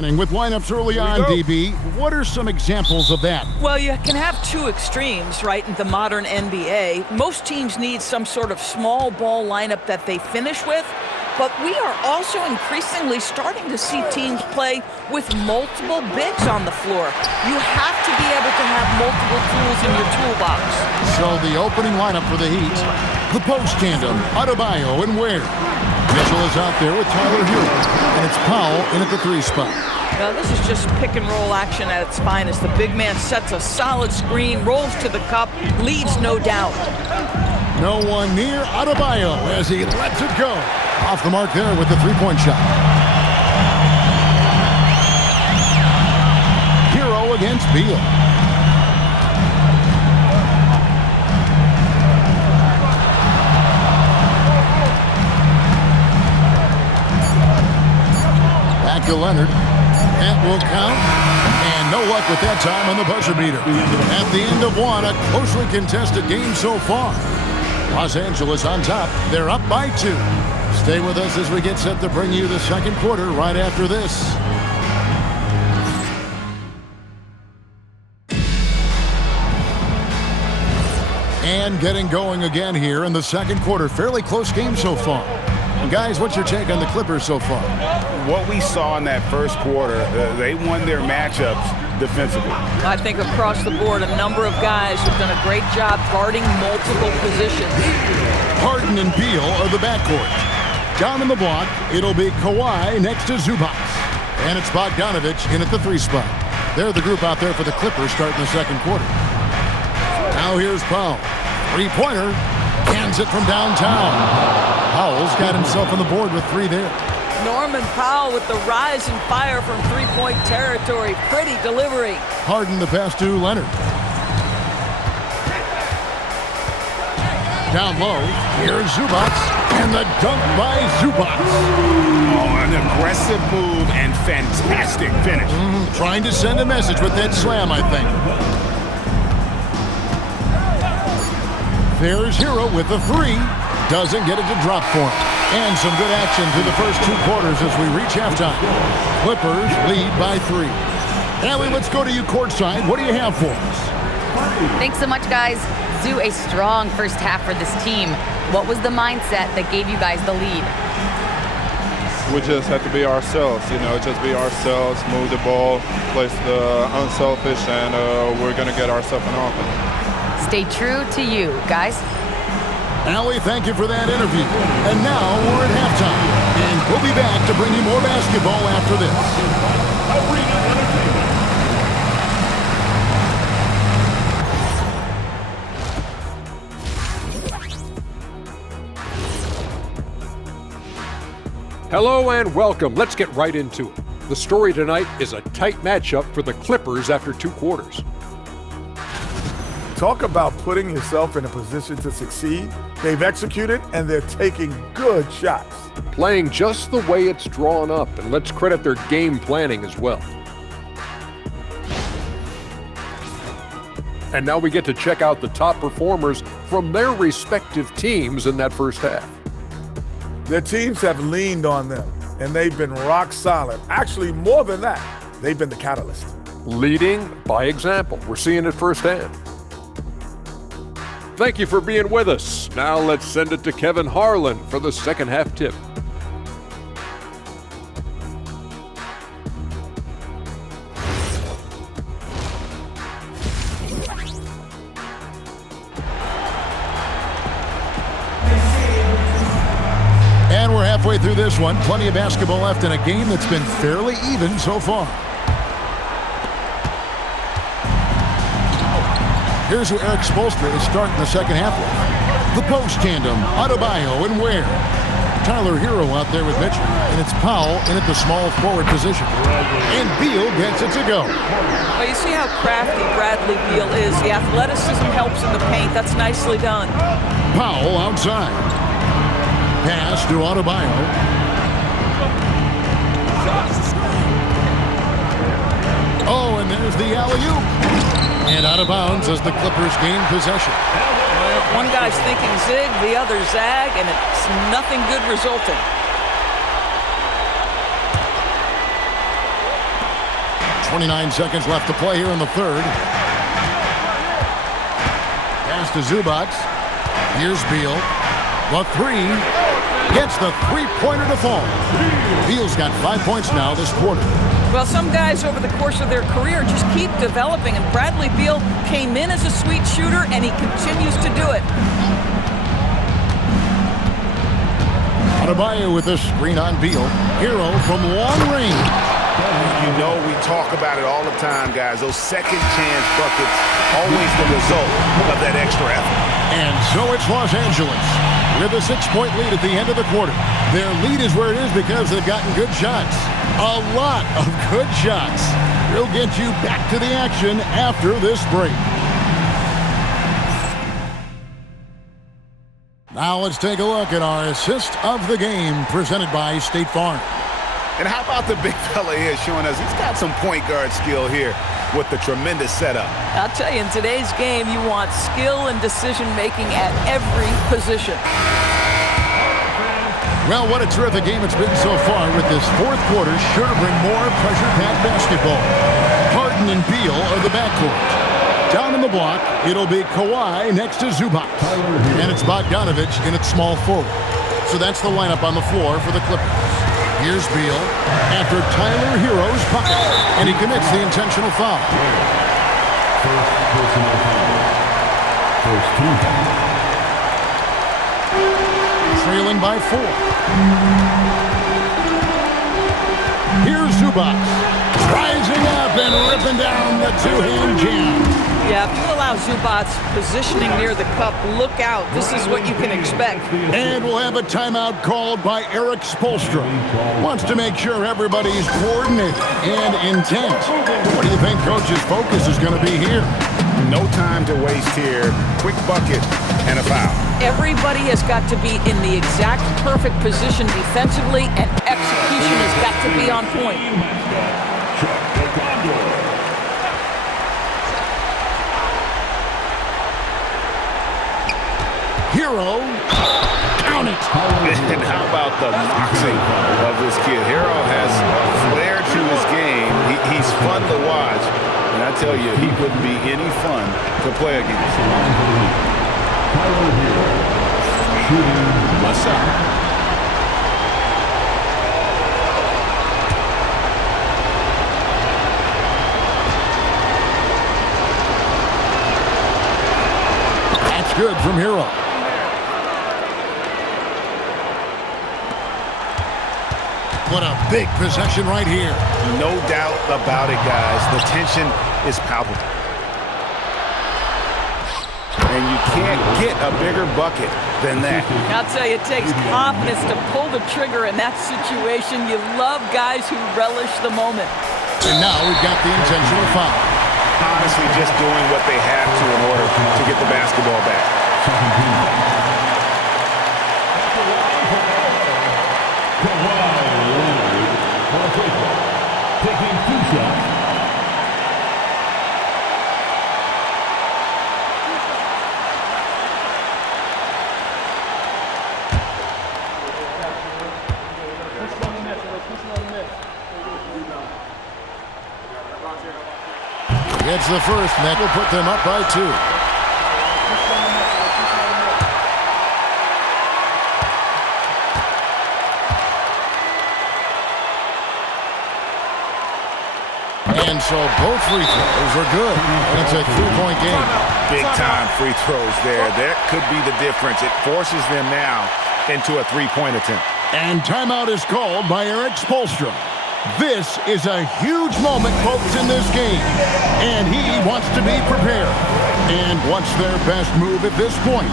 With lineups early on, DB, what are some examples of that? Well, you can have two extremes, right, in the modern NBA. Most teams need some sort of small ball lineup that they finish with, but we are also increasingly starting to see teams play with multiple bigs on the floor. You have to be able to have multiple tools in your toolbox. So the opening lineup for the Heat, the post tandem, Adebayo and Ware. Mitchell is out there with Tyler Hero, and it's Powell in at the 3 spot. Now, this is just pick and roll action at its finest. The big man sets a solid screen, rolls to the cup, leaves no doubt. No one near Adebayo as he lets it go. Off the mark there with the 3-point shot. Hero against Beal. Back to Leonard. That will count. And no luck with that time on the buzzer beater. At the end of one, a closely contested game so far. Los Angeles on top. They're up by 2. Stay with us as we get set to bring you the second quarter right after this. And getting going again here in the second quarter. Fairly close game so far. And guys, what's your take on the Clippers so far? What we saw in that first quarter, they won their matchups defensively. I think across the board, a number of guys have done a great job guarding multiple positions. Harden and Beal are the backcourt. Down in the block, it'll be Kawhi next to Zubac. And it's Bogdanovic in at the 3 spot. They're the group out there for the Clippers starting the second quarter. Now here's Powell. 3-pointer. Cans it from downtown. Powell's got himself on the board with 3 there. Norman Powell with the rise and fire from 3-point territory. Pretty delivery. Harden the pass to Leonard. Down low, here's Zubac, and the dunk by Zubac. Oh, an aggressive move and fantastic finish. Trying to send a message with that slam, I think. There's Hero with the 3. Doesn't get it to drop for him. And some good action through the first 2 quarters as we reach halftime. Clippers lead by 3. Allie, let's go to you courtside. What do you have for us? Thanks so much, guys. Zoo, a strong first half for this team. What was the mindset that gave you guys the lead? We just have to be ourselves, just be ourselves, move the ball, play the unselfish, and we're going to get ourselves an offense. Stay true to you, guys. Allie, thank you for that interview. And now we're at halftime. And we'll be back to bring you more basketball after this. Hello and welcome. Let's get right into it. The story tonight is a tight matchup for the Clippers after 2 quarters. Talk about putting yourself in a position to succeed. They've executed, and they're taking good shots. Playing just the way it's drawn up, and let's credit their game planning as well. And now we get to check out the top performers from their respective teams in that first half. Their teams have leaned on them, and they've been rock solid. Actually, more than that, they've been the catalyst. Leading by example. We're seeing it firsthand. Thank you for being with us. Now let's send it to Kevin Harlan for the second half tip. And we're halfway through this one. Plenty of basketball left in a game that's been fairly even so far. Here's who Eric Spoelstra is starting the second half with. The post tandem, Adebayo and Ware. Tyler Hero out there with Mitchell. And it's Powell in at the small forward position. And Beal gets it to go. Well, you see how crafty Bradley Beal is. The athleticism helps in the paint. That's nicely done. Powell outside. Pass to Adebayo. Oh, and there's the alley-oop. And out of bounds as the Clippers gain possession. One guy's thinking zig, the other zag, and it's nothing good resulting. 29 seconds left to play here in the third. Pass to Zubac. Here's Beal. The three. Gets the three-pointer to fall. Beal's got 5 points now this quarter. Well, some guys over the course of their career just keep developing, and Bradley Beal came in as a sweet shooter, and he continues to do it. Adebayo with this screen on Beal. Hero from long range. You know, we talk about it all the time, guys. Those second-chance buckets, always the result of that extra effort. And so it's Los Angeles with a 6-point lead at the end of the quarter. Their lead is where it is because they've gotten good shots. A lot of good shots. We'll get you back to the action after this break. Now let's take a look at our assist of the game presented by State Farm. And how about the big fella here showing us he's got some point guard skill here with the tremendous setup. I'll tell you, in today's game, you want skill and decision-making at every position. Well, what a terrific game it's been so far with this fourth quarter. Sure to bring more pressure-packed basketball. Harden and Beal are the backcourt. Down in the block, it'll be Kawhi next to Zubac. And it's Bogdanovich in its small forward. So that's the lineup on the floor for the Clippers. Here's Beal after Tyler Hero's bucket. And he commits the intentional foul. First personal foul. First team foul. Trailing by 4. Here's Zubac. Rising up and ripping down the two-hand jam. Yeah, if you allow Zubac's positioning near the cup, look out. This is what you can expect. And we'll have a timeout called by Eric Spoelstra. Wants to make sure everybody's coordinated and intent. What do you think Coach's focus is going to be here? No time to waste here. Quick bucket and a foul. Everybody has got to be in the exact perfect position defensively, and execution has got to be on point. Hero, count it. And how about the moxie of this kid? Hero has flair to his game. He's fun to watch. And I tell you, he wouldn't be any fun to play against. Tyler Hero. Shooting. What's up? That's good from Hero. What a big possession right here. No doubt about it, guys. The tension is palpable. And you can't get a bigger bucket than that. I'll tell you, it takes confidence to pull the trigger in that situation. You love guys who relish the moment. And now we've got the intentional foul. Honestly, just doing what they have to in order to get the basketball back. Second team foul. Taking 2 shots. Gets the first, and that will put them up by 2. And so both free throws are good. And it's a 3-point game. Big-time free throws there. That could be the difference. It forces them now into a 3-point attempt. And timeout is called by Eric Spoelstra. This is a huge moment, folks, in this game. And he wants to be prepared. And what's their best move at this point?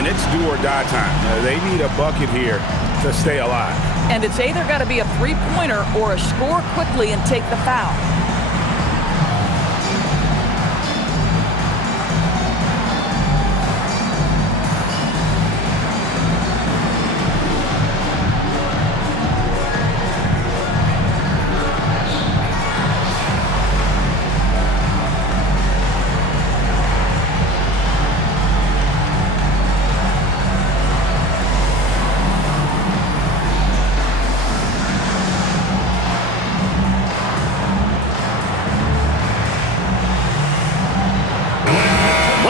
And it's do or die time. They need a bucket here to stay alive. And it's either got to be a three-pointer or a score quickly and take the foul.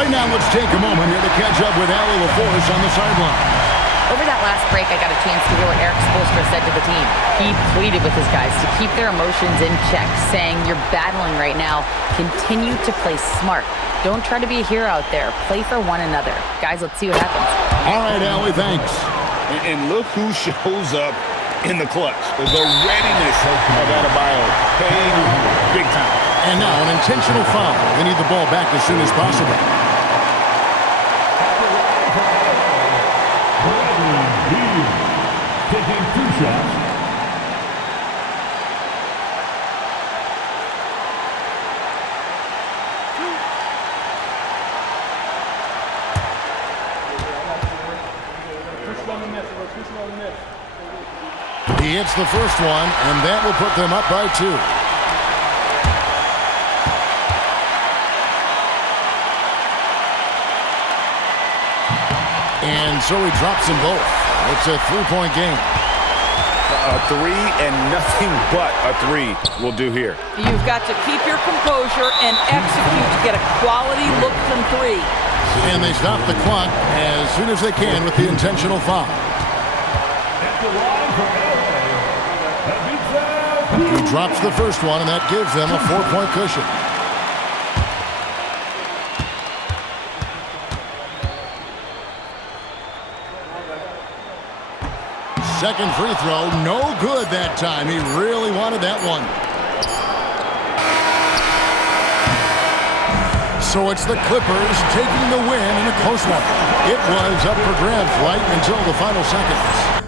Right now, let's take a moment here to catch up with Allie LaForce on the sideline. Over that last break, I got a chance to hear what Eric Spoelstra said to the team. He pleaded with his guys to keep their emotions in check, saying, "You're battling right now. Continue to play smart. Don't try to be a hero out there. Play for one another." Guys, let's see what happens. All right, Allie, thanks. And look who shows up in the clutch. The readiness of Adebayo paying big time. And now an intentional foul. They need the ball back as soon as possible. Bradley Beal taking 2 shots. He hits the first one, and that will put them up by 2. And so he drops them both. It's a 3-point game. A 3 and nothing but a 3 will do here. You've got to keep your composure and execute to get a quality look from 3. And they stop the clock as soon as they can with the intentional foul. He drops the first one, and that gives them a 4-point cushion. Second free throw, no good that time. He really wanted that one. So it's the Clippers taking the win in a close one. It was up for grabs right until the final seconds.